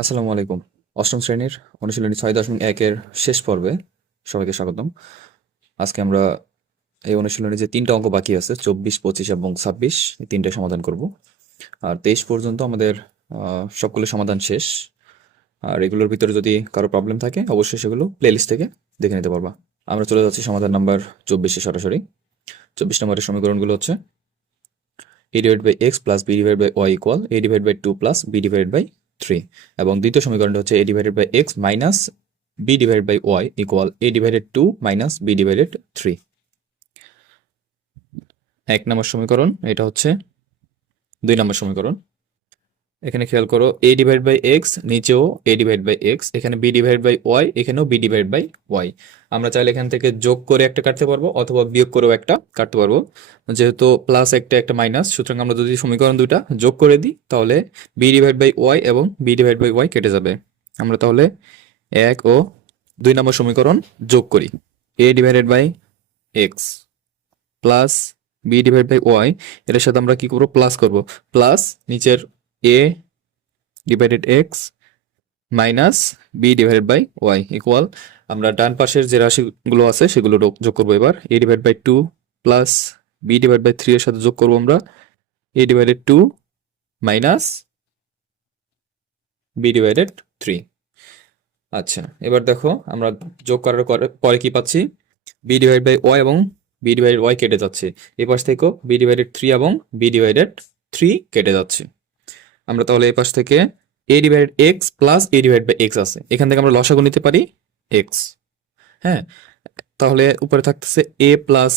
আসসালামু আলাইকুম। অষ্টম শ্রেণীর অনুশীলনী ৬.১-এর শেষ পর্বে সবাইকে স্বাগতম। আজকে আমরা এই অনুশীলনী যে ৩টা অঙ্ক বাকি আছে ২৪, ২৫ এবং ২৬ এই ৩টাই সমাধান করব। আর ২৩ পর্যন্ত আমাদের সবগুলো সমাধান শেষ। আর এগুলোর ভিতরে যদি কারো প্রবলেম থাকে অবশ্যই সেগুলো প্লেলিস্ট থেকে দেখে নিতে পারবা। আমরা চলে যাচ্ছি সমাধান নাম্বার ২৪-এ সরাসরি। ২৪ নম্বরের সমীকরণগুলো হচ্ছে a divided by x plus b divided by y equal a divided by 2 plus b divided by 3 এবং দ্বিতীয় সমীকরণটা হচ্ছে a divided by x minus b divided by y equal a divided 2 minus b divided 3। এক নম্বর সমীকরণ, এটা হচ্ছে ২ নম্বর সমীকরণ। এখানে খেয়াল করো a divided by x, নিচেও a divided by x, এখানে b divided by y, এখানেও b divided by y। আমরা চাইলে এখান থেকে যোগ করে একটা কাটতে পারবো অথবা বিয়োগ করেও একটা কাটতে পারবো। যেহেতু প্লাস একটা একটা মাইনাস, সুতরাং আমরা যদি সমীকরণ দুইটা যোগ করে দিই তাহলে b divided by y এবং b divided by y কেটে যাবে। আমরা তাহলে ১ ও ২ নম্বর সমীকরণ যোগ করি। a divided by x plus b divided by y, এটার সাথে আমরা কি করবো, প্লাস করব, প্লাস নিচের a divided x minus B divided by y equal, আমরা ডান পাশের যে রাশিগুলো আছে সেগুলো যোগ করবো। এবার A divide by 2 plus B divide by 3 এর সাথে যোগ করবো আমরা A divided 2 minus B divided 3। আচ্ছা, এবার দেখো আমরা যোগ করার পরে কি পাচ্ছি, বি ডিভাইড বাই ওয়াই এবং বি ডিভাইডেড ওয়াই কেটে যাচ্ছে। এই পাশ থেকেও বি ডিভাইডেড 3 এবং বি ডিভাইডেড 3 কেটে যাচ্ছে। আমরা তাহলে এই পাশ থেকে a divided x plus a divide by x আছে, এখান থেকে আমরা লসাগু নিতে পারি এক্স। হ্যাঁ, তাহলে উপরে থাকতেছে a প্লাস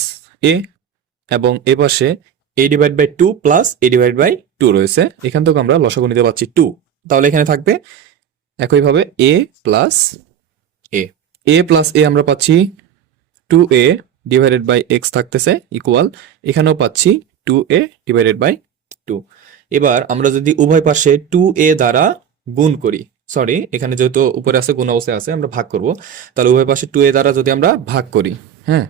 a এবং এ পাশে a divide by 2 plus a divide by 2 রয়েছে, এখান থেকে আমরা লসাগু নিতে পারছি 2। তাহলে এখানে থাকবে একইভাবে a plus a, a plus a আমরা পাচ্ছি 2a ডিভাইডেড বাই এক্স থাকতেছে ইকুয়াল, এখানেও পাচ্ছি 2a ডিভাইডেড বাই 2। এবার আমরা যদি উভয় পাশে 2a দ্বারা গুণ করি, সরি এখানে যেহেতু উপরে আছে গুণ অবস্থায় আছে, আমরা ভাগ করব। তাহলে উভয় পাশে 2a দ্বারা যদি আমরা ভাগ করি, হ্যাঁ,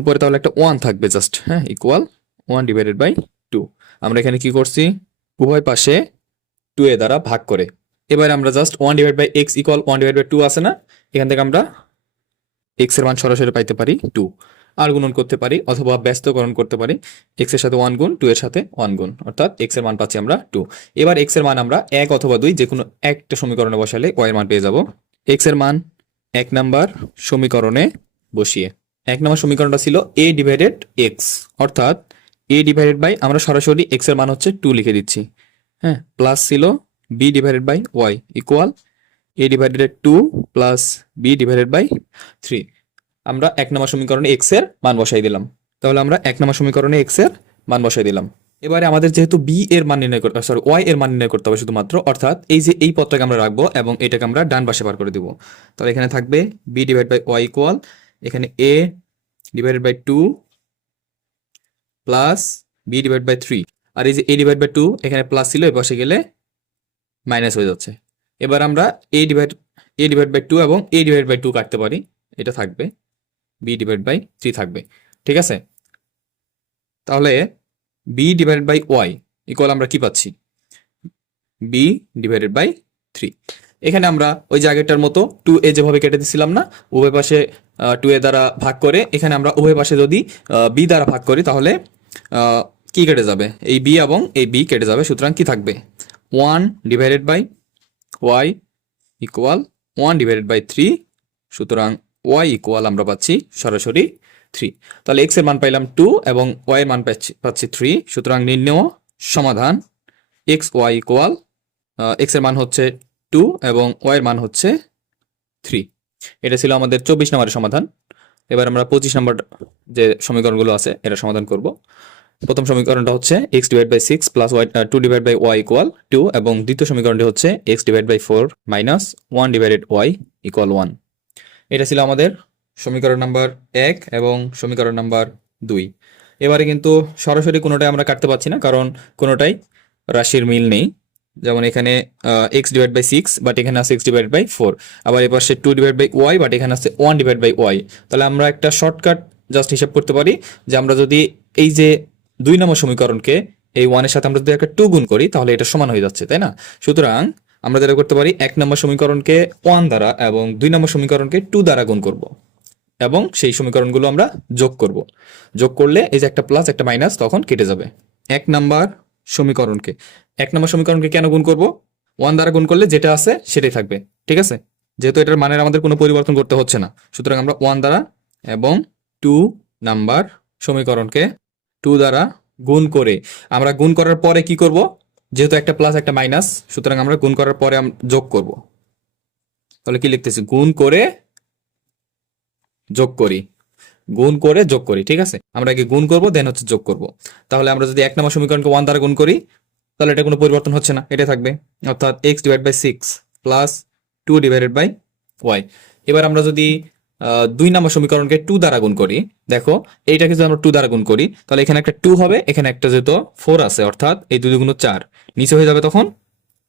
উপরে তাহলে একটা 1 থাকবে জাস্ট, হ্যাঁ, ইকুয়াল 1 ডিভাইডেড বাই 2। আমরা এখানে কি করছি, উভয় পাশে 2a দ্বারা ভাগ করে এবার আমরা just 1 divide by x equal 1 divide by 2 আছে না, এখান থেকে আমরা এক্স এর মান সরাসরি পাইতে পারি 2, আর গুণন করতে পারি অথবা ব্যস্তকরণ করতে পারি। এক্স এর সাথে 1 গুণ 2 এর সাথে 1 গুণ, অর্থাৎ এক্স এর মান পাচ্ছি আমরা 2। এবার এক্স এর মান আমরা 1 অথবা 2 যে কোনো একটা সমীকরণে বসালে ওয়াই এর মান পেয়ে যাব। এক্স এর মান 1 নাম্বার সমীকরণে বসিয়ে, 1 নাম্বার সমীকরণটা ছিল a ডিভাইডেড এক্স, অর্থাৎ a ডিভাইডেড বাই আমরা সরাসরি এক্স এর মান হচ্ছে 2 লিখে দিচ্ছি, হ্যাঁ, প্লাস ছিল b divided by y equal a divided 2 plus b divided by 3। আমরা 1 নম্বর সমীকরণে x এর মান বসাই দিলাম। তাহলে আমরা 1 নম্বর সমীকরণে x এর মান বসাই দিলাম। এবারে আমাদের যেহেতু b এর মান নির্ণয় করতে, সরি y এর মান নির্ণয় করতে হবে শুধুমাত্র, অর্থাৎ এই যে এই পদটাকে আমরা রাখবো এবং এটাকে আমরা ডান পাশে বার করে দিব। তাহলে এখানে থাকবে b divide by y equal, এখানে a divided by 2 plus b divide by 3, আর এই যে a ডিভাইড বাই 2 এখানে প্লাস ছিল, এই পাশে গেলে মাইনাস হয়ে যাচ্ছে। এবার আমরা a ডিভাইড বাই 2 এবং a ডিভাইড বাই 2 কাটতে পারি, এটা থাকবে b ডিভাইড বাই 3 থাকবে, ঠিক আছে। তাহলে b divide by y equal আমরা কি পাচ্ছি, b ডিভাইডেড বাই 3। এখানে আমরা ওই যে আগেরটার মতো 2a যেভাবে কেটে দিছিলাম না, উভয় পাশে 2a দ্বারা ভাগ করে, এখানে আমরা উভয় পাশে যদি b দ্বারা ভাগ করি তাহলে কি কেটে যাবে, এই b এবং এই b কেটে যাবে। সুতরাং কি থাকবে, 1 divided by y equal 1 divided by 3। সুতরাং y ইকুয়াল আমরা পাচ্ছি সরাসরি 3। তাহলে x এর মান পাইলাম 2 এবং y এর মান পাচ্ছি 3। সুতরাং নির্ণেয় সমাধান x y ইকুয়াল, x এর মান হচ্ছে 2 এবং y এর মান হচ্ছে 3। এটা ছিল আমাদের 24 নম্বরের সমাধান। এবার আমরা 25 নম্বর যে সমীকরণগুলো আছে এটা সমাধান করব। প্রথম সমীকরণটা হচ্ছে x divide by 6 plus y 2 divide by y equal 2 এবং দ্বিতীয় সমীকরণটি হচ্ছে x divide by 4 minus 1 divided y equal 1। এটা ছিল আমাদের সমীকরণ নাম্বার 1 এবং সমীকরণ নাম্বার 2। এবারে কিন্তু সরাসরি কোনোটাই আমরা কাটতে পারছি না, কারণ কোনোটাই রাশির মিল নেই। যেমন এখানে x ডিভাইড বাই 6 বাট এখানে আছে x ডিভাইড বাই 4, আবার এই পাশে 2 ডিভাইড বাই y বাট এখানে আছে 1 ডিভাইড বাই y। তাহলে আমরা একটা শর্টকাট জাস্ট হিসাব করতে পারি যে আমরা যদি এই যে 2 নম্বর সমীকরণকে এই 1 এর সাথে আমরা যদি একটা 2 গুণ করি তাহলে এটা সমান হয়ে যাচ্ছে, তাই না। সুতরাং আমরা যেটা করতে পারি 1 নম্বর সমীকরণকে 1 দ্বারা এবং 2 নম্বর সমীকরণকে 2 দ্বারা গুণ করব এবং সেই সমীকরণগুলো আমরা যোগ করব। যোগ করলে এই যে একটা প্লাস একটা মাইনাস তখন কেটে যাবে। 1 নম্বর সমীকরণকে 1 নম্বর সমীকরণকে কেন গুণ করব? 1 দ্বারা গুণ করলে যেটা আছে সেটাই থাকবে, ঠিক আছে? যেহেতু এটার মানের আমাদের কোনো পরিবর্তন করতে হচ্ছে না, সুতরাং আমরা 1 দ্বারা এবং 2 নাম্বার সমীকরণকে 2 দ্বারা গুণ করে, আমরা গুণ করার পরে কি করব? যেহেতু একটা প্লাস একটা মাইনাস, সুতরাং আমরা গুণ করার পরে যোগ করব। তাহলে কি লিখতেছি? গুণ করে যোগ করি, গুণ করে যোগ করি, ঠিক আছে? আমরা আগে গুণ করব দেন হচ্ছে যোগ করব। তাহলে আমরা যদি 1 নম্বর সমীকরণকে 1 দ্বারা গুণ করি তাহলে এটা কোনো পরিবর্তন হচ্ছে না, এটা থাকবে, অর্থাৎ x divide by 6 plus 2 divided by y। এবার আমরা যদি 2 নম্বর সমীকরণকে 2 দ্বারা গুণ করি, দেখো এইটাকে যদি আমরা 2 দ্বারা গুণ করি তাহলে এখানে একটা 2 হবে, এখানে একটা যেহেতু 4 আছে, অর্থাৎ এই 2 গুণ 4, নিচে হয়ে যাবে তখন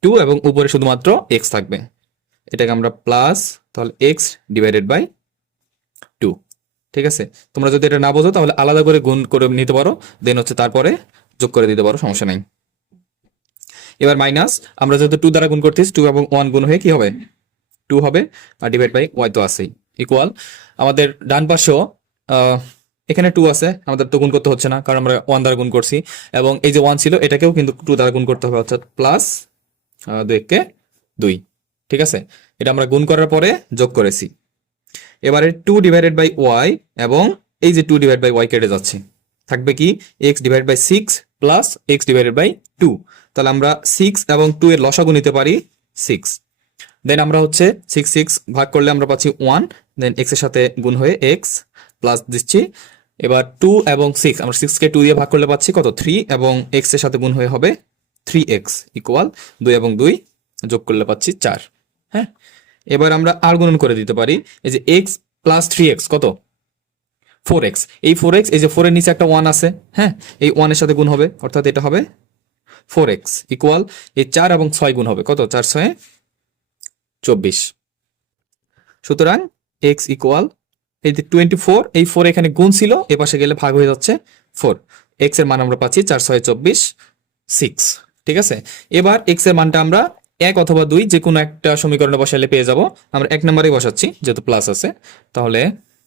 2 এবং উপরে শুধুমাত্র x থাকবে। এটাকে আমরা প্লাস, তাহলে x ডিভাইডেড বাই 2, ঠিক আছে? তোমরা যদি এটা না বোঝো তাহলে আলাদা করে গুণ করে নিতে পারো, দেন হচ্ছে তারপরে যোগ করে দিতে পারো, সমস্যা নাই। এবার মাইনাস, আমরা যেহেতু 2 দ্বারা গুণ করতেছি, 2 এবং 1 গুণ হয়ে কি হবে? 2 হবে, আর ডিভাইড বাই y তো আছেই, ইকুয়াল আমাদের ডান পাশেও এখানে 2 আছে, আমাদের তো গুণ করতে হচ্ছে না কারণ আমরা 1 দ্বারা গুণ করছি, এবং এই যে 1 ছিল এটাকেও কিন্তু 2 দ্বারা গুণ করতে হবে, অর্থাৎ প্লাস 2 কে 2, ঠিক আছে? এটা আমরা গুণ করার পরে যোগ করেছি। এবারে 2 ডিভাইডেড বাই y এবং এই যে 2 ডিভাইড বাই y কেটে যাচ্ছে, থাকবে কি? x divide by 6 plus x divided by 2। তাহলে আমরা 6 এবং 2 এর লসাগু নিতে পারি 6, দেন আমরা হচ্ছে 6 ভাগ করলে আমরা পাচ্ছি 1, দেন x এর সাথে গুণ হয়ে x প্লাস দিচ্ছি। এবার 2 এবং 6, আমরা 6 কে 2 দিয়ে ভাগ করলে পাচ্ছি কত? 3, এবং x এর সাথে গুণ হয়ে হবে 3x, ইকুয়াল 2 এবং 2 যোগ করলে পাচ্ছি 4। হ্যাঁ, এবার আমরা আর গুণন করে দিতে পারি, এই যে x প্লাস 3x কত? 4x। এই 4x, এই যে 4 এর নিচে একটা 1 আছে, হ্যাঁ, এই 1 এর সাথে গুণ হবে, অর্থাৎ এটা হবে 4x, ইকুয়াল এই 4 এবং 6 গুণ হবে কত? 4 6 24। সুতরাং x ইকুয়াল এই যে 24, এই 4 এখানে গুণ ছিল, এ পাশে গেলে ভাগ হয়ে যাচ্ছে 4। x এর মান আমরা পাচ্ছি 4 6 24, 6, ঠিক আছে? এবার x এর মানটা আমরা 1 অথবা 2 যে কোনো একটা সমীকরণে বসালে পেয়ে যাব। আমরা 1 নম্বরে বসাচ্ছি যেহেতু প্লাস আছে, তাহলে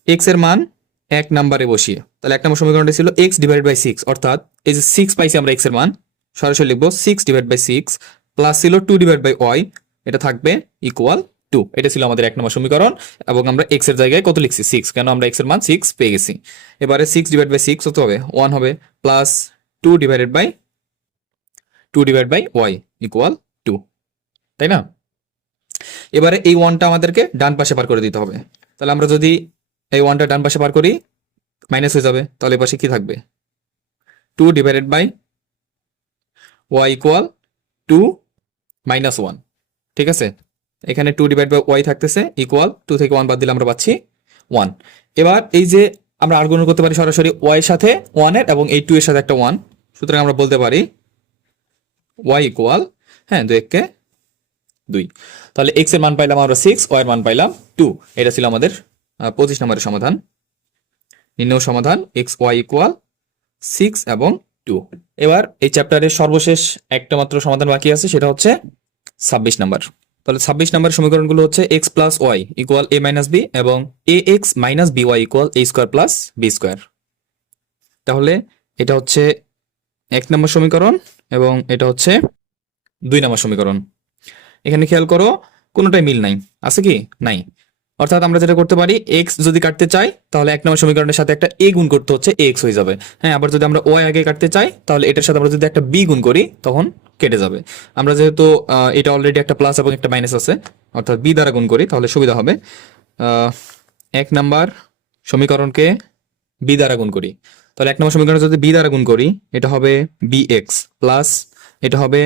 x এর মান 1 নম্বরে বসিয়ে, তাহলে 1 নম্বর সমীকরণটা ছিল x ডিভাইড বাই 6, অর্থাৎ এই যে 6 পাইছি আমরা x এর মান, সরাসরি লিখবো 6 ডিভাইড বাই 6 প্লাস ছিল 2 ডিভাইড বাই y, এটা থাকবে ইকুয়াল 2। এটা ছিল আমাদের 1 নম্বর সমীকরণ, এবং আমরা x এর জায়গায় কত লিখছি? 6, কেন? আমরা x এর মান 6 পেয়ে গেছি। এবারে 6 ডিভাইড বাই 6 কত হবে? 1 হবে, plus 2 divide by y equal 2, তাই না? এবারে এই 1টা আমাদেরকে ডান পাশে পার করে দিতে হবে। তাহলে আমরা যদি এই 1টা ডান পাশে পার করি, মাইনাস হয়ে যাবে, তাহলে এই পাশে কি থাকবে? 2 divided by y equal 2 minus 1, ঠিক আছে? এখানে 2 ডিভাইড বাই y থাকতেছে, ইকুয়াল 2 থেকে 1 বাদ দিলে আমরা পাচ্ছি 1। এবার এই যে আমরা আর গুণ করতে পারি সরাসরি y এর সাথে 1 এর, এবং এই 2 এর সাথে একটা 1, সুতরাং আমরা বলতে পারি y ইকুয়াল, হ্যাঁ, 2 কে 2। তাহলে x এর মান পাইলাম আমরা 6, y এর মান পাইলাম 2। এটা ছিল আমাদের 25 নম্বরের সমাধান। নির্ণয় সমাধান x y ইকুয়াল 6 এবং 2। এবার এই চ্যাপ্টারের সর্বশেষ একটা মাত্র সমাধান বাকি আছে, সেটা হচ্ছে 26 নাম্বার। তাহলে 26 নাম্বারের সমীকরণগুলো হচ্ছে x plus y equal a minus b এবং ax minus by equal a square plus b square. তাহলে এটা হচ্ছে 1 নম্বর সমীকরণ এবং এটা হচ্ছে 2 নম্বর সমীকরণ। এখানে খেয়াল করো, কোনোটাই মিল নাই, আছে কি? নাই। অর্থাৎ আমরা যেটা করতে পারি, x যদি কাটতে চাই তাহলে 1 নম্বর সমীকরণের সাথে একটা a গুণ করতে হচ্ছে, ax হয়ে যাবে। হ্যাঁ, আবার যদি আমরা y আগে কাটতে চাই তাহলে এটার সাথে আমরা যদি একটা b গুণ করি তখন কেটে যাবে। আমরা যেহেতু এটা অলরেডি একটা প্লাস এবং একটা মাইনাস আছে, অর্থাৎ b দ্বারা গুণ করি তাহলে সুবিধা হবে। 1 নম্বর সমীকরণকে b দ্বারা গুণ করি, তাহলে 1 নম্বর সমীকরণ যদি b দ্বারা গুণ করি, এটা হবে bx প্লাস এটা হবে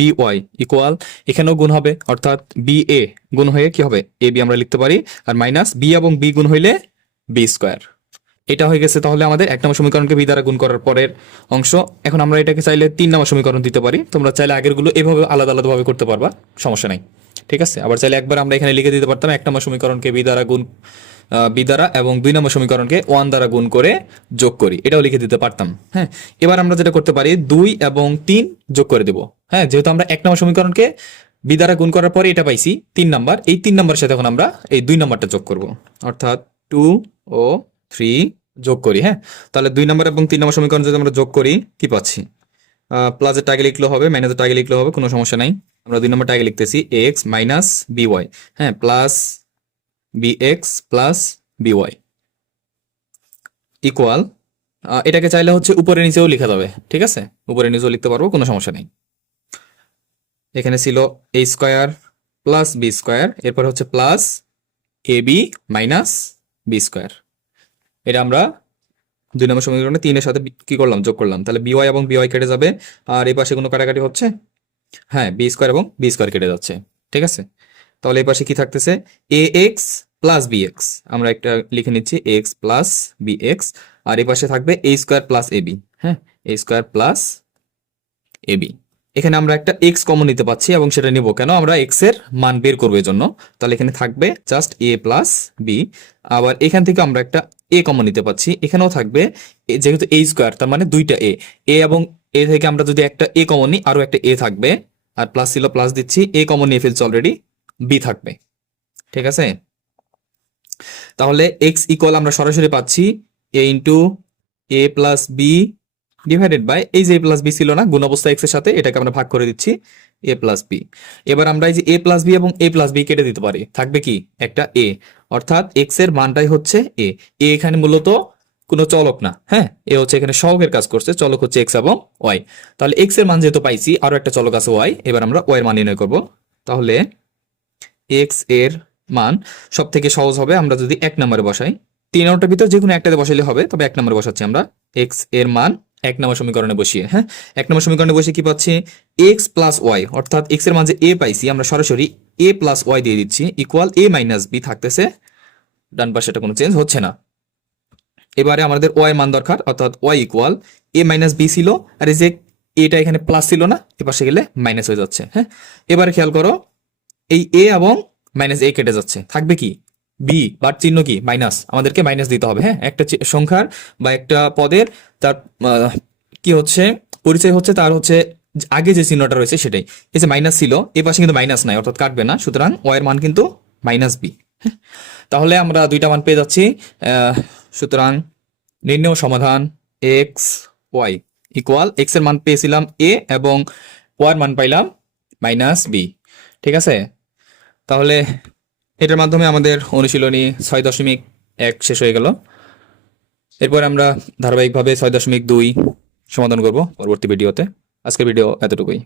by ইকুয়াল, এখানেও গুণ হবে, অর্থাৎ ba গুণ হয়ে কি হবে? ab আমরা লিখতে পারি, আর মাইনাস b এবং b গুণ হইলে b স্কোয়ার। এটা হয়ে গেছে তাহলে আমাদের 1 নম্বর সমীকরণকে b দ্বারা গুণ করার পরের অংশ। এখন আমরা এটাকে চাইলে 3 নম্বর সমীকরণ দিতে পারি, তোমরা চাইলে আগেরগুলো এভাবে আলাদা আলাদাভাবে করতে পারবা, সমস্যা নাই, ঠিক আছে? আবার চাইলে একবার আমরা এখানে লিখে দিতে পারতাম 1 নম্বর সমীকরণকে b দ্বারা গুণ বি দ্বারা এবং 2 নম্বর সমীকরণকে 1 দ্বারা গুণ করে যোগ করি, এটাও লিখে দিতে পারতাম। হ্যাঁ, এবার আমরা যেটা করতে পারি 2 এবং 3 যোগ করে দেব। হ্যাঁ, যেহেতু আমরা 1 নম্বর সমীকরণকে বি দ্বারা গুণ করার পরে এটা পাইছি 3 নাম্বার, এই 3 নাম্বারের সাথে এখন আমরা এই 2 নাম্বারটা যোগ করব, অর্থাৎ 2 ও 3 যোগ করি। হ্যাঁ, তাহলে 2 নাম্বার এবং 3 নম্বর সমীকরণ যদি আমরা যোগ করি কি পাচ্ছি? প্লাসের আগে লিখলেও হবে, মাইনাসের আগে লিখলেও হবে, কোনো সমস্যা নাই। আমরা 2 নম্বরটা আগে লিখতেছি এক্স মাইনাস বিওয়াই, হ্যাঁ, plus b x plus b y equal, এটাকে চাইলে হচ্ছে উপরে নিচেও লেখা যাবে, ঠিক আছে, উপরে নিচেও লিখতে পারবো, কোনো সমস্যা নেই। এখানে ছিল এ স্কোয়ার প্লাস বি স্কোয়ার, এরপর হচ্ছে plus A B minus B square. এটা আমরা 2 নম্বর সমীকরণে 3 এর সাথে কি করলাম? যোগ করলাম। তাহলে বিওয়াই এবং বিওয়াই কেটে যাবে, আর এই পাশে কোনো কাটাকাটি হচ্ছে? হ্যাঁ, বি স্কোয়ার এবং বি স্কোয়ার কেটে যাচ্ছে, ঠিক আছে। তাহলে এই পাশে কি থাকতেছে? এ এক্স প্লাস বি এক্স, আমরা একটা লিখে নিচ্ছি এক্স প্লাস বি এক্স, আর এই পাশে থাকবে এ স্কোয়ার প্লাস এ বি, হ্যাঁ, এ স্কোয়ার প্লাস এ বি। এখানে আমরা একটা এক্স কমন নিতে পারছি এবং সেটা নিব কেন? আমরা এক্স এর মান বের করবো এই জন্য। তাহলে এখানে থাকবে জাস্ট এ প্লাস বি, আবার এখান থেকে আমরা একটা এ কমন নিতে পারছি, এখানেও থাকবে যেহেতু এ স্কোয়ার তার মানে দুইটা এ, এ এবং এ থেকে আমরা যদি একটা এ কমন নিই আরো একটা এ থাকবে, আর প্লাস ছিল প্লাস দিচ্ছি, এ কমন নিয়ে ফেলছি অলরেডি, বি থাকবে, ঠিক আছে। তাহলে এক্স ইকুয়াল আমরা সরাসরি পাচ্ছি A into A plus B divided by এই যে এ প্লাস বি ছিল না গুণ অবস্থা এক্স এর সাথে, এটাকে আমরা ভাগ করে দিচ্ছি এ প্লাস বি। এবার আমরা এই যে এ প্লাস বি এবং এ প্লাস বি কেটে দিতে পারি, থাকবে কি? একটা এ, অর্থাৎ এক্স এর মানটাই হচ্ছে এ। এ এখানে মূলত কোনো চলক না, হ্যাঁ, এ হচ্ছে এখানে সহগের কাজ করছে, চলক হচ্ছে এক্স এবং ওয়াই। তাহলে এক্স এর মান যেহেতু পাইছি, আরো একটা চলক আছে ওয়াই, এবার আমরা ওয়াই এর মান নির্ণয় করব। তাহলে এক্স এর মান সব থেকে সহজ হবে আমরা যদি 1 নম্বরে বসাই, 3 নম্বরটার ভিতর যে কোনো একটাতে বসাইলে হবে, তবে 1 নম্বরে বসাচ্ছি আমরা এক্স এর মান 1 নম্বর সমীকরণে বসিয়ে। হ্যাঁ, 1 নম্বর সমীকরণে বসে কি পাচ্ছি? এক্স প্লাস ওয়াই, অর্থাৎ এক্স এর মান যে এ পাইছি আমরা সরাসরি এ প্লাস ওয়াই দিয়ে দিচ্ছি, ইকুয়াল এ মাইনাস বি থাকতেছে, ডান পাশে এটা কোনো চেঞ্জ হচ্ছে না। এবারে আমাদের ওয়াই মান দরকার, অর্থাৎ ওয়াই ইকুয়াল এ মাইনাস বি ছিল, আর এই যে এটা এখানে প্লাস ছিল না, এ পাশে গেলে মাইনাস হয়ে যাচ্ছে। হ্যাঁ, এবারে খেয়াল করো এই এ এবং মাইনাস এ কেটে যাচ্ছে, থাকবে কি? বি, বাট চিহ্ন কি? মাইনাস, আমাদেরকে মাইনাস দিতে হবে। হ্যাঁ, একটা সংখ্যার বা একটা পদের তার কি হচ্ছে পরিচয় হচ্ছে তার হচ্ছে আগে যে চিহ্নটা রয়েছে সেটাই। এই যে মাইনাস ছিল, এ পাশে কিন্তু মাইনাস নাই, অর্থাৎ কাটবে না, সুতরাং ওয়াই এর মান কিন্তু মাইনাস বি। তাহলে আমরা দুইটা মান পেয়ে যাচ্ছি। সুতরাং নির্ণেয় সমাধান এক্স ওয়াই ইকুয়াল, এক্স এর মান পেয়েছিলাম এ এবং ওয়াই এর মান পাইলাম মাইনাস বি, ঠিক আছে। তাহলে এটার মাধ্যমে আমাদের অনুশীলনী 6.1 শেষ হয়ে গেল। এরপর আমরা ধারাবাহিকভাবে 6.2 সমাধান করব পরবর্তী ভিডিওতে। আজকের ভিডিও এতটুকুই।